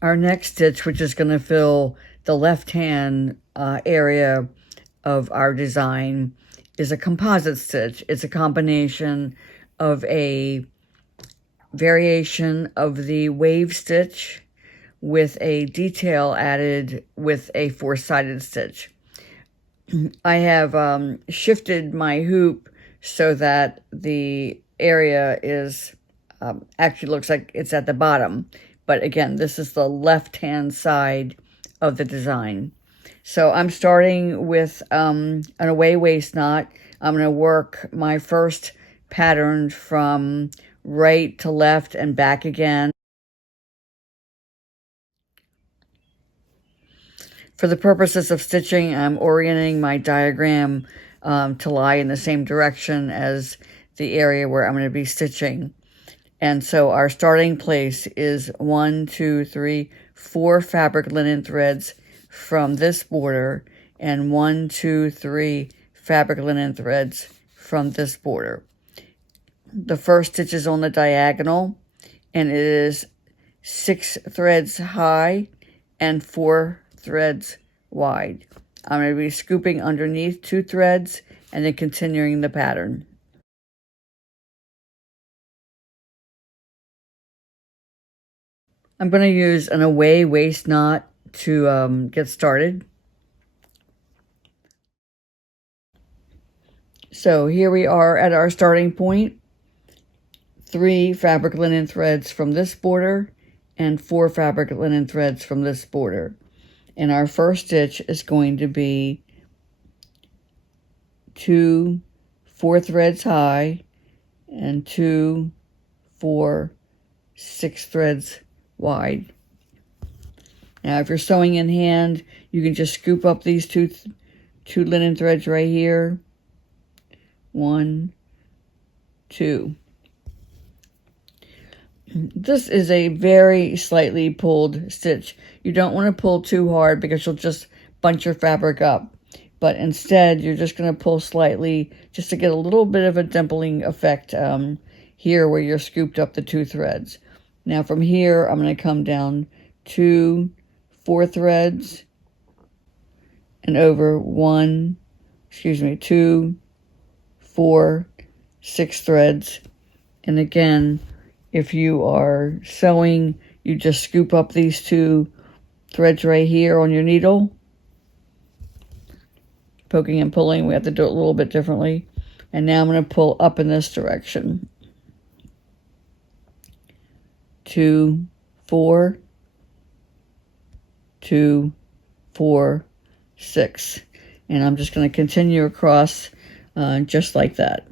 Our next stitch, which is going to fill the left-hand area of our design, is a composite stitch. It's a combination of a variation of the wave stitch with a detail added with a four-sided stitch. I have shifted my hoop so that the area is actually looks like it's at the bottom. But again, this is the left-hand side of the design. So I'm starting with an away waist knot. I'm going to work my first pattern from right to left and back again. For the purposes of stitching, I'm orienting my diagram to lie in the same direction as the area where I'm going to be stitching. And so our starting place is 1, 2, 3, 4 fabric linen threads from this border, and 1, 2, 3 fabric linen threads from this border. The first stitch is on the diagonal, and it is 6 threads high and 4 threads wide. I'm going to be scooping underneath 2 threads and then continuing the pattern. I'm going to use an away waist knot to get started. So here we are at our starting point. 3 fabric linen threads from this border and 4 fabric linen threads from this border. And our first stitch is going to be 2 4 threads high and 2 4 6 threads wide. Now if you're sewing in hand, you can just scoop up these two linen threads right here. 1, 2. This is a very slightly pulled stitch. You don't want to pull too hard because you'll just bunch your fabric up. But instead, you're just going to pull slightly just to get a little bit of a dimpling effect here where you're scooped up the 2 threads. Now from here, I'm going to come down 2 4 threads and over 2 4 6 threads. And again, if you are sewing, you just scoop up these 2 threads right here on your needle. Poking and pulling, we have to do it a little bit differently. And now I'm going to pull up in this direction. 2 4 2 4 6. And I'm just going to continue across just like that.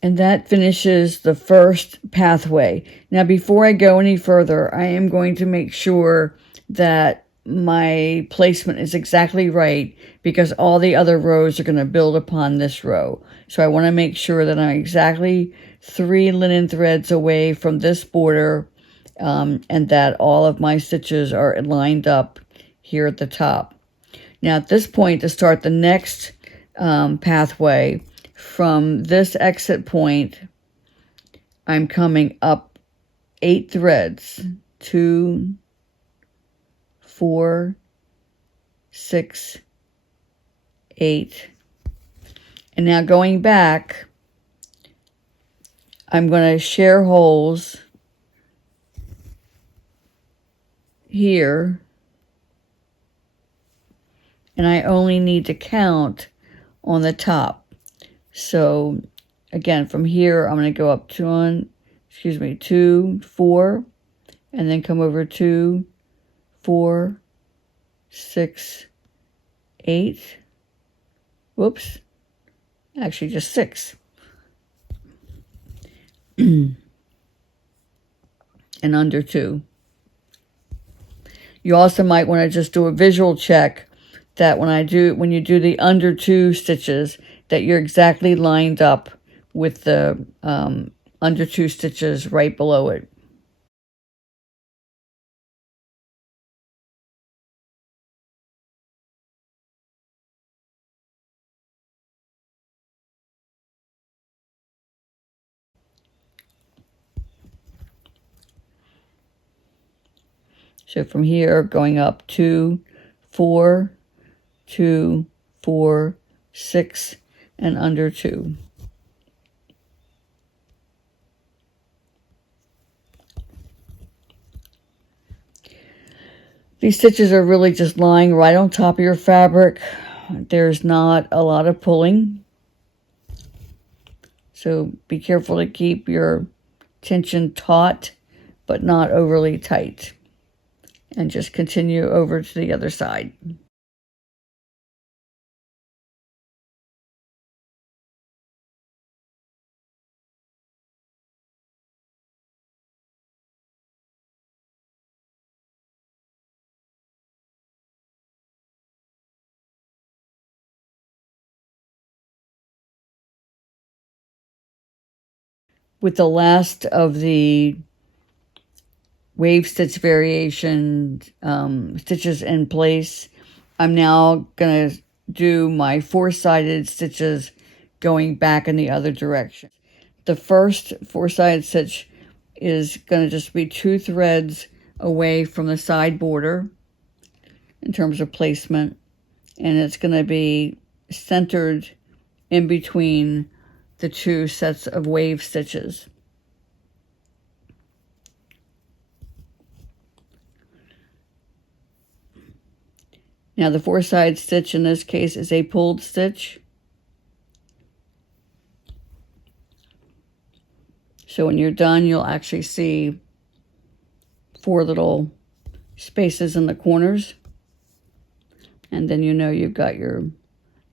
And that finishes the first pathway. Now, before I go any further, I am going to make sure that my placement is exactly right because all the other rows are going to build upon this row. So I want to make sure that I'm exactly 3 linen threads away from this border and that all of my stitches are lined up here at the top. Now, at this point, to start the next pathway, from this exit point, I'm coming up 8 threads. 2, 4, 6, 8. And now going back, I'm going to share holes here. And I only need to count on the top. So again, from here, I'm going to go up 2, 4, and then come over 2, 4, 6, 8. Whoops. Actually, just 6. And under 2. You also might want to just do a visual check that when you do the under 2 stitches, that you're exactly lined up with the under 2 stitches right below it. So from here, going up 2, 4, 2, 4, 6, and under 2. These stitches are really just lying right on top of your fabric. There's not a lot of pulling. So be careful to keep your tension taut, but not overly tight. And just continue over to the other side. With the last of the wave stitch variation stitches in place, I'm now going to do my 4-sided stitches going back in the other direction. The first 4-sided stitch is going to just be 2 threads away from the side border in terms of placement, and it's going to be centered in between the 2 sets of wave stitches. Now the 4-sided stitch in this case is a pulled stitch. So when you're done, you'll actually see 4 little spaces in the corners. And then you know you've got your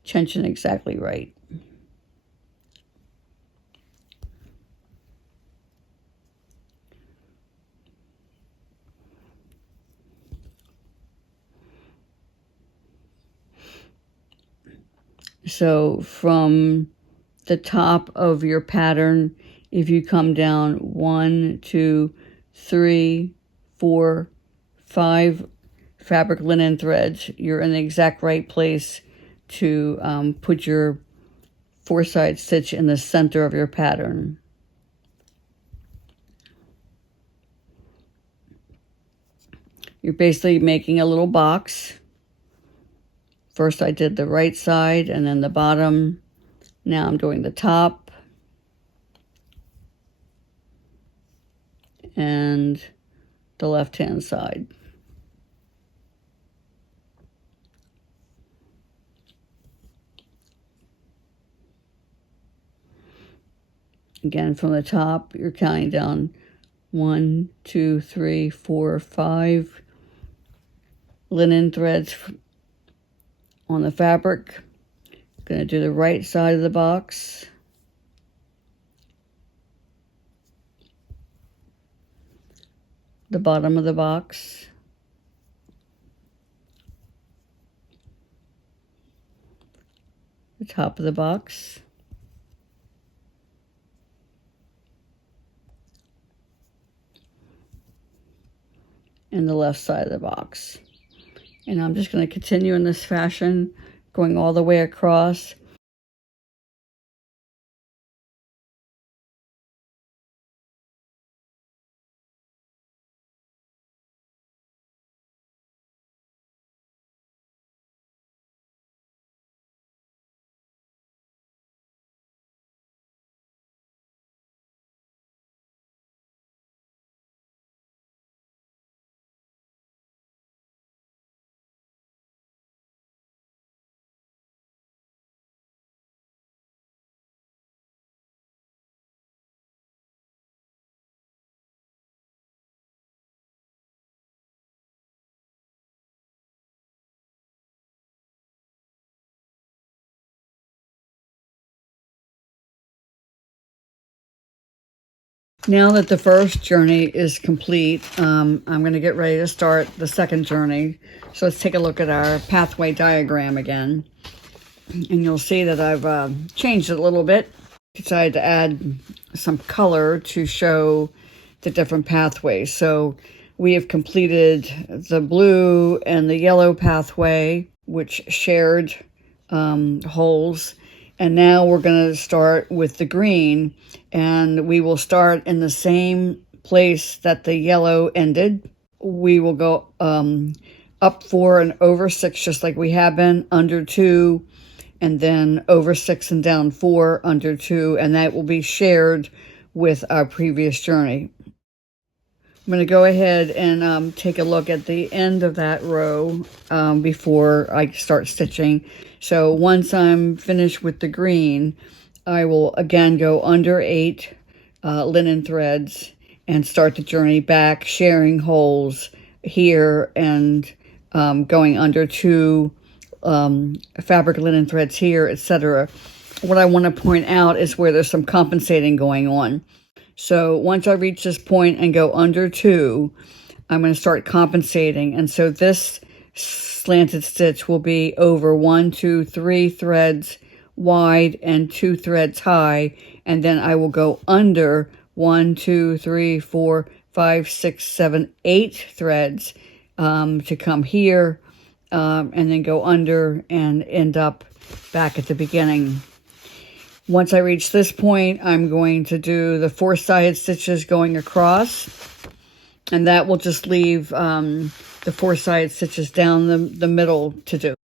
tension exactly right. So from the top of your pattern, if you come down 1, 2, 3, 4, 5 fabric linen threads, you're in the exact right place to put your 4-sided stitch in the center of your pattern. You're basically making a little box. First I did the right side and then the bottom. Now I'm doing the top and the left-hand side. Again, from the top, you're counting down 1, 2, 3, 4, 5 linen threads on the fabric. Going to do the right side of the box. The bottom of the box. The top of the box. And the left side of the box. And I'm just going to continue in this fashion, going all the way across. Now that the first journey is complete, I'm going to get ready to start the second journey. So let's take a look at our pathway diagram again. And you'll see that I've changed it a little bit. Decided to add some color to show the different pathways. So we have completed the blue and the yellow pathway, which shared holes. And now we're going to start with the green, and we will start in the same place that the yellow ended. We will go up 4 and over 6, just like we have been, under 2, and then over 6 and down 4, under 2, and that will be shared with our previous journey. I'm going to go ahead and take a look at the end of that row before I start stitching. So once I'm finished with the green, I will again go under 8 linen threads and start the journey back, sharing holes here and going under 2 fabric linen threads here, etc. What I want to point out is where there's some compensating going on. So once I reach this point and go under 2, I'm going to start compensating. And so this slanted stitch will be over 1, 2, 3 threads wide and 2 threads high. And then I will go under 1, 2, 3, 4, 5, 6, 7, 8 threads to come here and then go under and end up back at the beginning. Once I reach this point, I'm going to do the 4-sided stitches going across, and that will just leave the 4-sided stitches down the middle to do.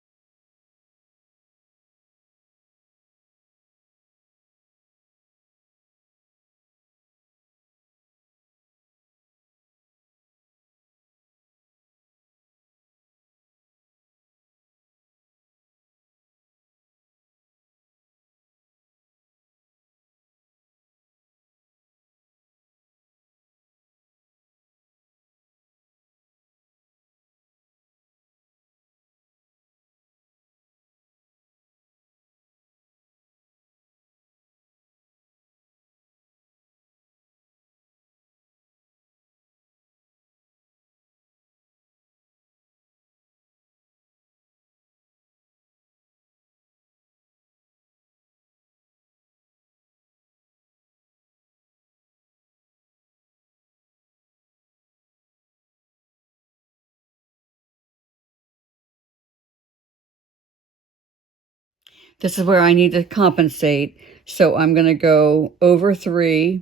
This is where I need to compensate. So I'm going to go over 3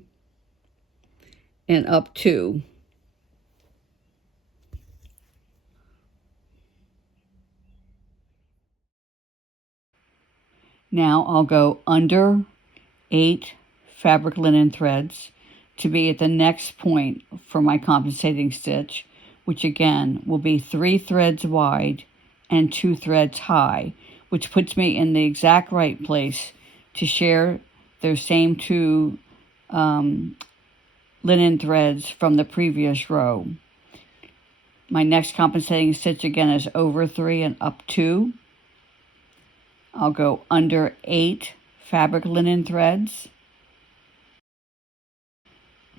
and up 2. Now I'll go under 8 fabric linen threads to be at the next point for my compensating stitch, which again will be 3 threads wide and 2 threads high, which puts me in the exact right place to share those same 2 linen threads from the previous row. My next compensating stitch again is over 3 and up 2. I'll go under 8 fabric linen threads,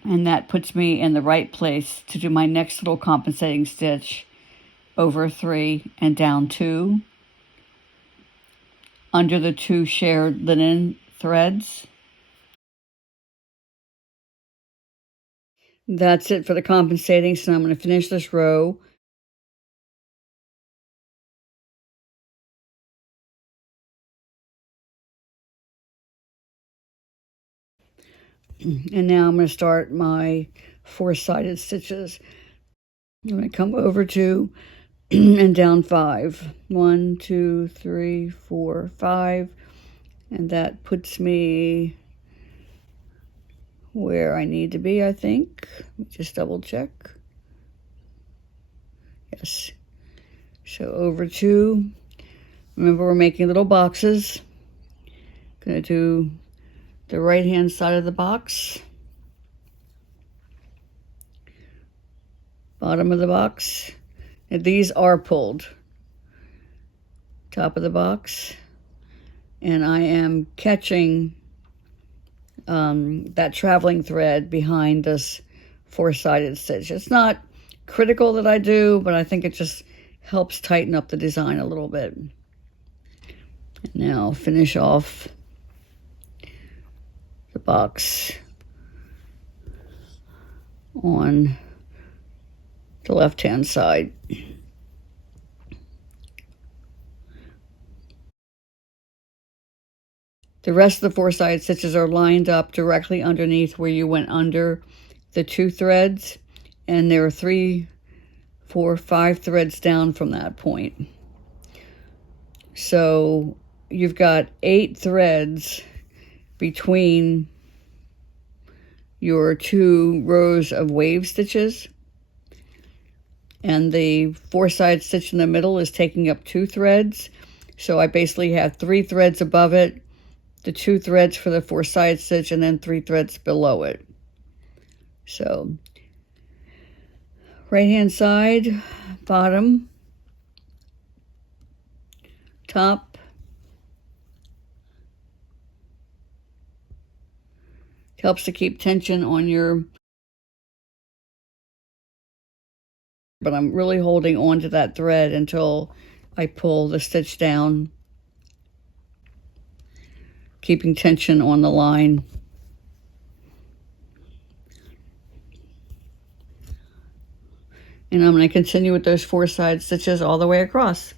and that puts me in the right place to do my next little compensating stitch, over 3 and down 2, under the 2 shared linen threads. That's it for the compensating, so I'm going to finish this row. And now I'm going to start my 4-sided stitches. I'm going to come over 2 and down 5. 1, 2, 3, 4, 5. And that puts me where I need to be, I think. Just double check. Yes. So over 2. Remember, we're making little boxes. Going to do the right hand side of the box, bottom of the box, and these are pulled, top of the box, and I am catching that traveling thread behind this four-sided stitch. It's not critical that I do, but I think it just helps tighten up the design a little bit. Now finish off the box on the left-hand side. The rest of the four-sided stitches are lined up directly underneath where you went under the 2 threads, and there are 3, 4, 5 threads down from that point. So you've got 8 threads between your 2 rows of wave stitches, and the four-sided stitch in the middle is taking up 2 threads. So I basically have 3 threads above it, the 2 threads for the four-sided stitch, and then 3 threads below it. So right hand side, bottom, top, helps to keep tension on your, but I'm really holding on to that thread until I pull the stitch down, keeping tension on the line. And I'm going to continue with those four-sided stitches all the way across.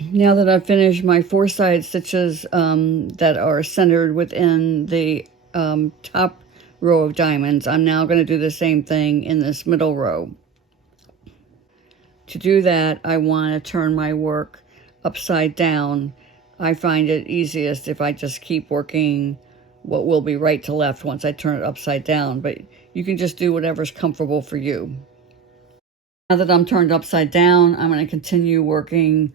Now that I've finished my four-sided stitches that are centered within the top row of diamonds, I'm now going to do the same thing in this middle row. To do that, I want to turn my work upside down. I find it easiest if I just keep working what will be right to left once I turn it upside down, but you can just do whatever's comfortable for you. Now that I'm turned upside down, I'm going to continue working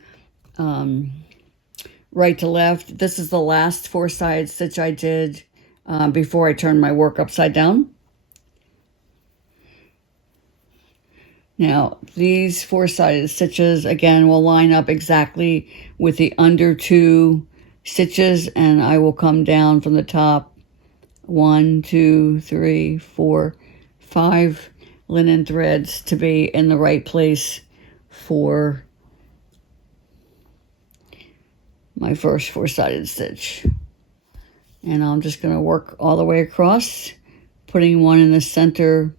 right to left. This is the last four-sided stitch I did before I turned my work upside down. Now, these four-sided stitches, again, will line up exactly with the under 2 stitches, and I will come down from the top 1, 2, 3, 4, 5 linen threads to be in the right place for my first four-sided stitch. And I'm just going to work all the way across, putting one in the center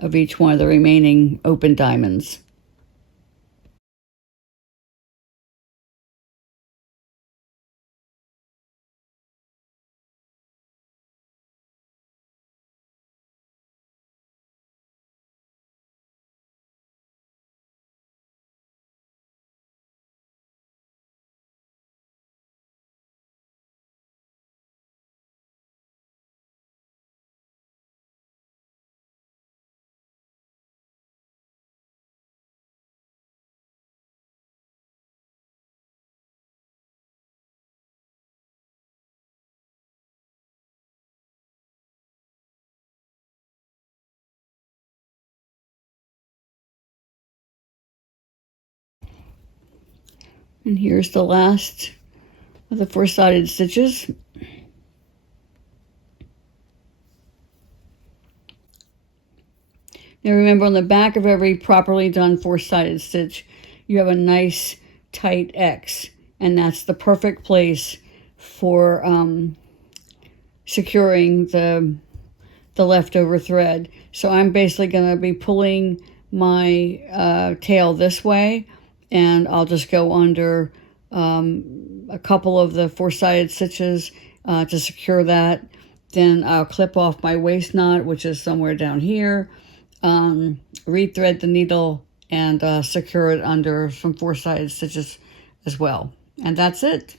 of each one of the remaining open diamonds. And here's the last of the four-sided stitches. Now remember, on the back of every properly done four-sided stitch, you have a nice tight X, and that's the perfect place for securing the leftover thread. So I'm basically going to be pulling my tail this way, and I'll just go under a couple of the four-sided stitches to secure that. Then I'll clip off my waist knot, which is somewhere down here. rethread the needle and secure it under some four-sided stitches as well. And that's it.